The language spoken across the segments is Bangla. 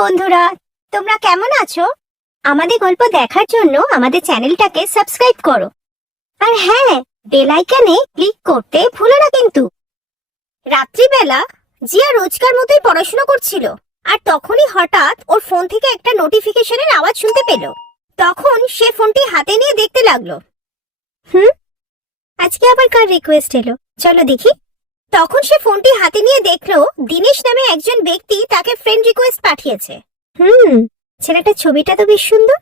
বন্ধুরা, তোমরা কেমন আছো? আমাদের গল্প দেখার জন্য আমাদের চ্যানেলটাকে সাবস্ক্রাইব করো। আর হ্যাঁ, বেল আইকনে ক্লিক করতে ভুলো না কিন্তু। রাত্রিবেলা জিয়া রোজকার মতোই পড়াশোনা করছিল, আর তখনই হঠাৎ ওর ফোন থেকে একটা নোটিফিকেশনের আওয়াজ শুনতে পেল। তখন সে ফোনটি হাতে নিয়ে দেখতে লাগলো। আজকে আবার কার রিকোয়েস্ট এলো, চলো দেখি। তখন সে ফোনটি হাতে নিয়ে দেখলো দিনেশ নামে একজন ব্যক্তি তাকে ফ্রেন্ড রিকোয়েস্ট পাঠিয়েছে। ছেলেটার ছবিটা তো বেশ সুন্দর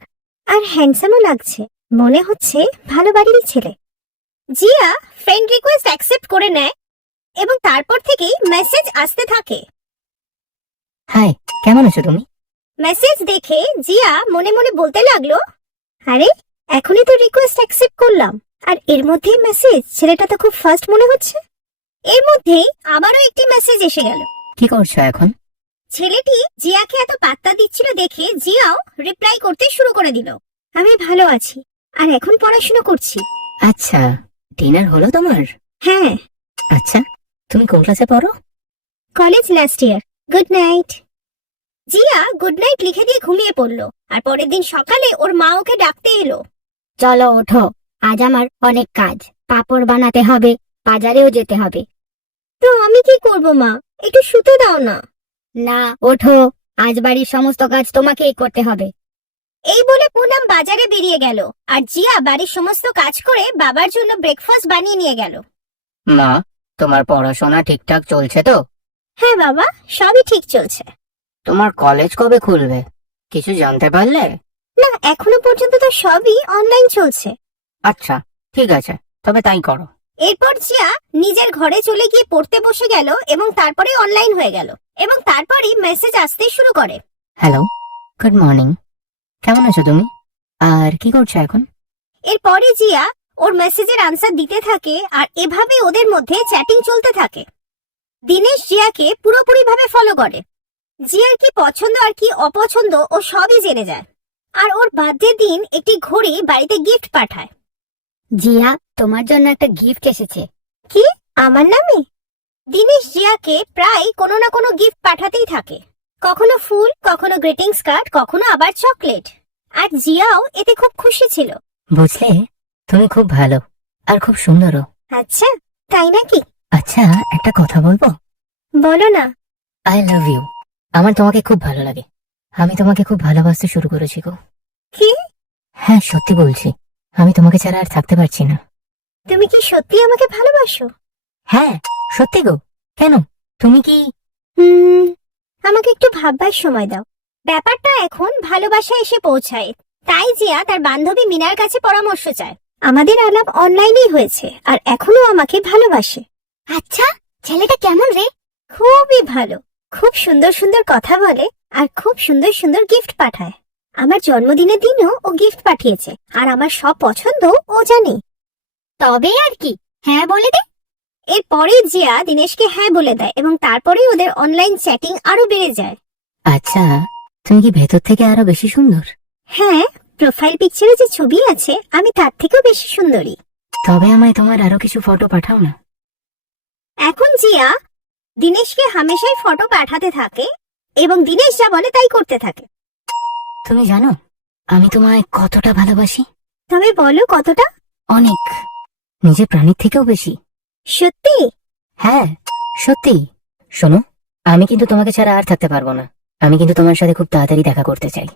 আর হ্যান্ডসামও লাগছে, মনে হচ্ছে ভালো বাড়িরই ছেলে। জিয়া ফ্রেন্ড রিকোয়েস্ট অ্যাকসেপ্ট করে নেয় এবং তারপর থেকেই মেসেজ আসতে থাকে। হাই, কেমন আছো তুমি? মেসেজ দেখে জিয়া মনে মনে বলতে লাগলো, আরে এখনই তো রিকোয়েস্ট অ্যাকসেপ্ট করলাম, আর এর মধ্যেই মেসেজ। ছেলেটা তো খুব ফাস্ট মনে হচ্ছে। এর মধ্যেই আবারও একটি মেসেজ এসে গেল। কি করছো এখন? ছেলেটি জিয়াকে এত পাত্তা দিচ্ছিল দেখে জিয়াও রিপ্লাই করতে শুরু করে দিল। আমি ভালো আছি আর এখন পড়াশোনা করছি। আচ্ছা, ডিনার হলো তোমার? হ্যাঁ। আচ্ছা, তুমি কোন ক্লাসে পড়ো? College last year. Good night. Zia good night লিখে দিয়ে ঘুমিয়ে পড়ল। আর পরের দিন সকালে ওর মা ওকে ডাকতে এলো। চলো ওঠো, আজ আমার অনেক কাজ। পাঁপড় বানাতে হবে, বাজারেও যেতে হবে। তো আমি কি করব মা, একটু শুতে দাও না। না, ওঠো, আজ বাড়ির সমস্ত কাজ তোমাকেই করতে হবে। এই বলে পুনাম বাজারে বেরিয়ে গেল, আর জিয়া বাড়ির সমস্ত কাজ করে বাবার জন্য ব্রেকফাস্ট বানিয়ে নিয়ে গেল। মা, তোমার পড়াশোনা ঠিকঠাক চলছে তো? হ্যাঁ বাবা, সবই ঠিক চলছে। তোমার কলেজ কবে খুলবে, কিছু জানতে পারলে? না, এখনো পর্যন্ত তো সবই অনলাইন চলছে। আচ্ছা, ঠিক আছে, তবে তাই করো। এরপর জিয়া নিজের ঘরে চলে গিয়ে পড়তে বসে গেল এবং তারপরে অনলাইন হয়ে গেল এবং তারপরেই মেসেজ আসতে শুরু করে। হ্যালো, গুড মর্নিং, কেমন আছো তুমি? আর কি করছো এখন? এরপরে জিয়া ওর মেসেজের আনসার দিতে থাকে, আর এভাবে ওদের মধ্যে চ্যাটিং চলতে থাকে। দিনেশ জিয়াকে পুরোপুরিভাবে ফলো করে। জিয়ার কি পছন্দ আর কি অপছন্দ ও সবই জেনে যায়, আর ওর বার্থডে দিন একটি ঘড়ি বাড়িতে গিফট পাঠায়। জিয়া, তোমার জন্য একটা গিফট এসেছে। কি, আমার নামে? দিনেশ জিয়াকে প্রায় কোনো না কোনো গিফট পাঠাতেই থাকে, কখনো ফুল, কখনো গ্রিটিংস কার্ড, কখনো আবার চকলেট। আর জিয়াও এতে খুব খুশি ছিল। বুঝলে, তুমি খুব ভালো আর খুব সুন্দরও। আচ্ছা, তাই নাকি? আচ্ছা, একটা কথা বলবো? বলো না। I love you. আমার তোমাকে খুব ভালো লাগে। আমি তোমাকে খুব ভালোবাসতে শুরু করেছি গো। কি? হ্যাঁ, সত্যি বলছি, আমি তোমাকে ছাড়া আর থাকতে পারছি না। তুমি কি সত্যি আমাকে ভালোবাসো? হ্যাঁ, সত্যি গো। কেন, তুমি কি? আমাকে একটু ভাববার সময় দাও। ব্যাপারটা এখন ভালোবাসা এসে পৌঁছায়, তাই জিয়া তার বান্ধবী মিনার কাছে পরামর্শ চায়। আমাদের আলাপ অনলাইনেই হয়েছে, আর এখনো আমাকে ভালোবাসে। আচ্ছা, ছেলেটা কেমন রে? খুবই ভালো, খুব সুন্দর সুন্দর কথা বলে আর খুব সুন্দর সুন্দর গিফট পাঠায়। আমার জন্মদিনের দিনও ও গিফট পাঠিয়েছে, আর আমার সব পছন্দ ও জানে। তবে আর কি, হ্যাঁ বলে দে। এরপরে জিয়া দিনেশকে হ্যাঁ বলে দেয় এবং তারপরেই ওদের অনলাইন চ্যাটিং আরো বেড়ে যায়। আচ্ছা, তুমি কি ভেতর থেকে আরো বেশি সুন্দর? হ্যাঁ, প্রোফাইল পিকচারে যে ছবি আছে আমি তার থেকেও বেশি সুন্দরী। তবে আমায় তোমার আরো কিছু ফটো পাঠাও না। এখন জিয়া দিনেশকে হামেশাই ফটো পাঠাতে থাকে এবং দিনেশ যা বলে তাই করতে থাকে। তুমি জানো আমি তোমায় কতটা ভালোবাসি? তবে বলো কতটা? অনেক, নিজের প্রাণীর থেকেও বেশি। সত্যি? হ্যাঁ, সত্যি। শোনো, আমি কিন্তু তোমাকে ছাড়া আর থাকতে পারবো না। আমি কিন্তু তোমার সাথে খুব তাড়াতাড়ি দেখা করতে চাই।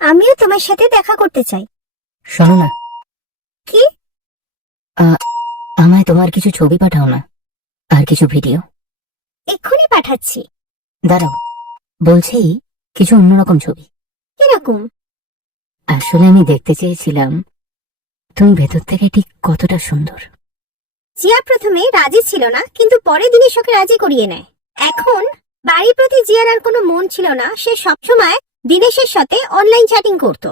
আমিও তোমার সাথে দেখা করতে চাই। শোনো না। কি? আমায় তোমার কিছু ছবি পাঠাও না, আর কিছু ভিডিও। এক্ষুনি পাঠাচ্ছি। দাঁড়াও, বলছি কিছু অন্যরকম ছবি। কিরকম? আসলে আমি দেখতে চেয়েছিলাম তুমি ভেতর থেকে ঠিক কতটা সুন্দর। জিয়া প্রথমে রাজি ছিল না, কিন্তু পরে দিনেশ ওকে রাজি করিয়ে নেয়। এখন বাড়ির প্রতি জিয়ার আর কোনো মন ছিল না। সে সবসময় দিনেশের সাথে অনলাইন চ্যাটিং করত।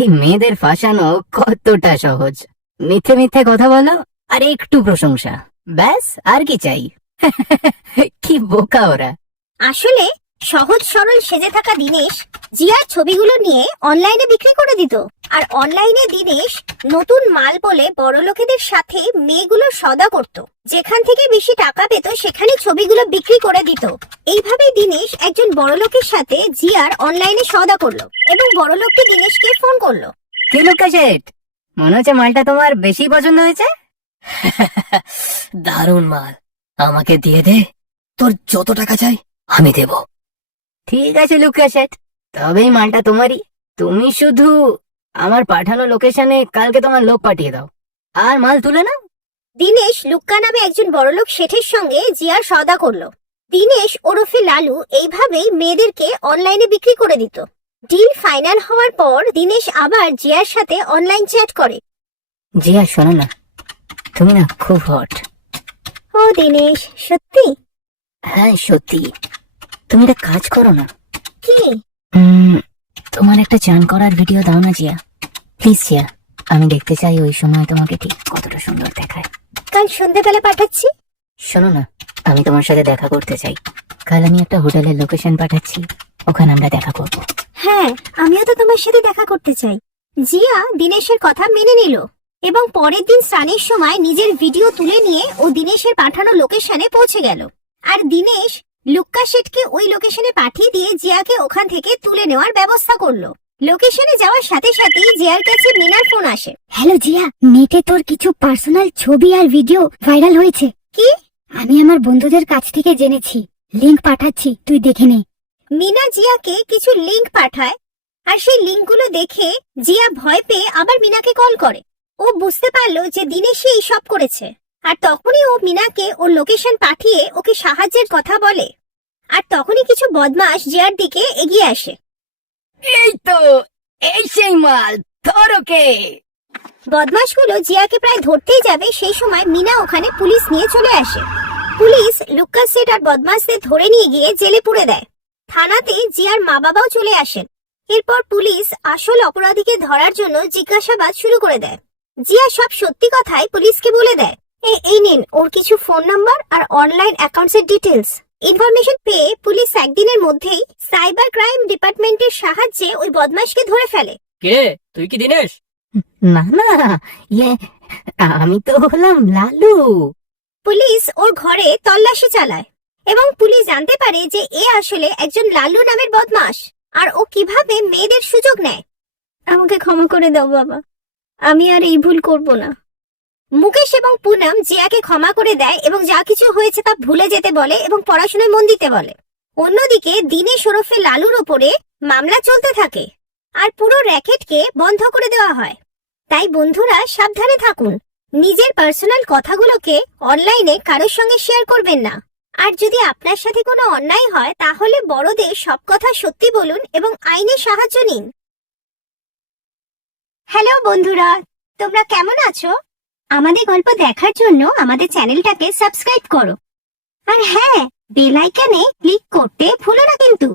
এই মেয়েদের ফাঁসানো কতটা সহজ। মিথ্যে মিথ্যে কথা বলো আর একটু প্রশংসা, ব্যাস আর কি চাই। কি বোকা ওরা। আসলে সহজ সরল সেজে থাকা দিনেশ জিয়ার ছবিগুলো নিয়ে অনলাইনে বিক্রি করে দিত। আর অনলাইনে দিনেশ নতুন মাল বলে বড়লোকেদের সাথে মেয়েগুলোর সওদা করত। যেখান থেকে বেশি টাকা পেত সেখানে ছবিগুলো বিক্রি করে দিত। এইভাবেই দিনেশ একজন বড়লোকের সাথে জিয়ার অনলাইনে সওদা করলো এবং বড়লোকটি দিনেশকে ফোন করলো। কি লুক্কা শেঠ, মনে হচ্ছে মালটা তোমার বেশি পছন্দ হয়েছে। দারুণ মাল, আমাকে দিয়ে দে, তোর যত টাকা চাই আমি দেব। ঠিক আছে লুক্কা শেঠ, তবে এই মালটা তোমারই। তুমি শুধু আমার পাঠানো লোকেশনে কালকে তোমার লোক পাঠিয়ে দাও আর মাল তুলে নাও। দিনেশ লুক্কা নামে একজন বড়লোক শেঠের সঙ্গে জিয়ার সওদা করলো। দিনেশ ওরফে লালু এইভাবেই মেয়েদেরকে অনলাইনে বিক্রি করে দিত। ডিল ফাইনাল হওয়ার পর দিনেশ আবার জিয়ার সাথে অনলাইন চ্যাট করে। জিয়া শোনো না, তুমি না খুব হট। ও দিনেশ, সত্যি? হ্যাঁ সত্যি। তুমি একটা কাজ করো না, কি? তোমার একটা চান করার ভিডিও দাও না জিয়া, প্লিজ জিয়া। আমি দেখতে চাই ওই সময় তোমাকে ঠিক কতটা সুন্দর দেখায়। কাল সন্ধ্যেবেলা পাঠাচ্ছি। শোনো না, আমি তোমার সাথে দেখা করতে চাই। কাল আমি একটা হোটেলের লোকেশন পাঠাচ্ছি, ওখানে আমরা দেখা করব। হ্যাঁ, আমিও তো তোমার সাথে দেখা করতে চাই। জিয়া দিনেশের কথা মেনে নিল এবং পরের দিন স্নানের সময় নিজের ভিডিও তুলে নিয়ে ও দিনেশের পাঠানো লোকেশনে পৌঁছে গেল। আর দিনেশ লুক্কা শেঠকে ওই লোকেশনে পাঠিয়ে দিয়ে জিয়াকে ওখান থেকে তুলে নেওয়ার ব্যবস্থা করলো। লোকেশনে যাওয়ার সাথে সাথেই জিয়ার কাছে মিনার ফোন আসে। হ্যালো জিয়া, নেটে তোর কিছু পার্সোনাল ছবি আর ভিডিও ভাইরাল হয়েছে। কি? আমি আমার বন্ধুদের কাছ থেকে জেনেছি, লিংক পাঠাচ্ছি, তুই দেখে নে। মিনা জিয়াকে কিছু লিংক পাঠায় আর সেই লিংকগুলো দেখে জিয়া ভয় পেয়ে আবার মিনাকে কল করে। ও বুঝতে পারলো যে দিনেশই এইসব করেছে আর তখনই ও মিনাকে ওর লোকেশন পাঠিয়ে ওকে সাহায্যের কথা বলে। আর তখনই কিছু বদমাশ জিয়ার দিকে এগিয়ে আসে। এই তো, এই সেই মাল, ধর ওকে। বদমাশগুলো জিয়াকে প্রায় ধরতেই যাবে সেই সময় মিনা ওখানে পুলিশ নিয়ে চলে আসে। পুলিশ লুক্কা শেঠ আর বদমাশদের ধরে নিয়ে গিয়ে জেলে পুরে দেয়। থানাতে জিয়ার মা বাবাও চলে আসেন। এরপর পুলিশ আসল অপরাধীকে ধরার জন্য জিজ্ঞাসাবাদ শুরু করে দেয়। জিয়া সব সত্যি কথাই পুলিশকে বলে দেয়। এই নিন ওর কিছু ফোন নাম্বার আর অনলাইন অ্যাকাউন্টসের ডিটেলস। ইনফরমেশন পেয়ে পুলিশ একদিনের মধ্যেই সাইবার ক্রাইম ডিপার্টমেন্টের সাহায্যে ওই বদমাশকে ধরে ফেলে। কে, তুই কি দিনেশ? না না, ইয়ে আমি তো হলাম লালু। পুলিশ ওর ঘরে তল্লাশি চালায় এবং পুলিশ জানতে পারে যে এ আসলে একজন লালু নামের বদমাশ আর ও কিভাবে মেয়েদের সুযোগ নেয়। আমাকে ক্ষমা করে দাও বাবা, আমি আর এই ভুল করব না। মুকেশ এবং পুনম জিয়াকে ক্ষমা করে দেয় এবং যা কিছু হয়েছে তা ভুলে যেতে বলে এবং পড়াশোনায় মন দিতে বলে। অন্যদিকে দিনেশ ওরফে লালুর ওপরে মামলা চলতে থাকে আর পুরো র্যাকেটকে বন্ধ করে দেওয়া হয়। তাই বন্ধুরা সাবধানে থাকুন, নিজের পার্সোনাল কথাগুলোকে অনলাইনে কারোর সঙ্গে শেয়ার করবেন না। আর যদি আপনার সাথে কোনো অন্যায় হয় তাহলে বড়দের সব কথা সত্যি বলুন এবং আইনের সাহায্য নিন। হ্যালো বন্ধুরা, তোমরা কেমন আছো? আমাদের গল্প দেখার জন্য আমাদের চ্যানেলটাকে সাবস্ক্রাইব করো আর হ্যাঁ, বেল আইকনে ক্লিক করতে ভুলো না কিন্তু।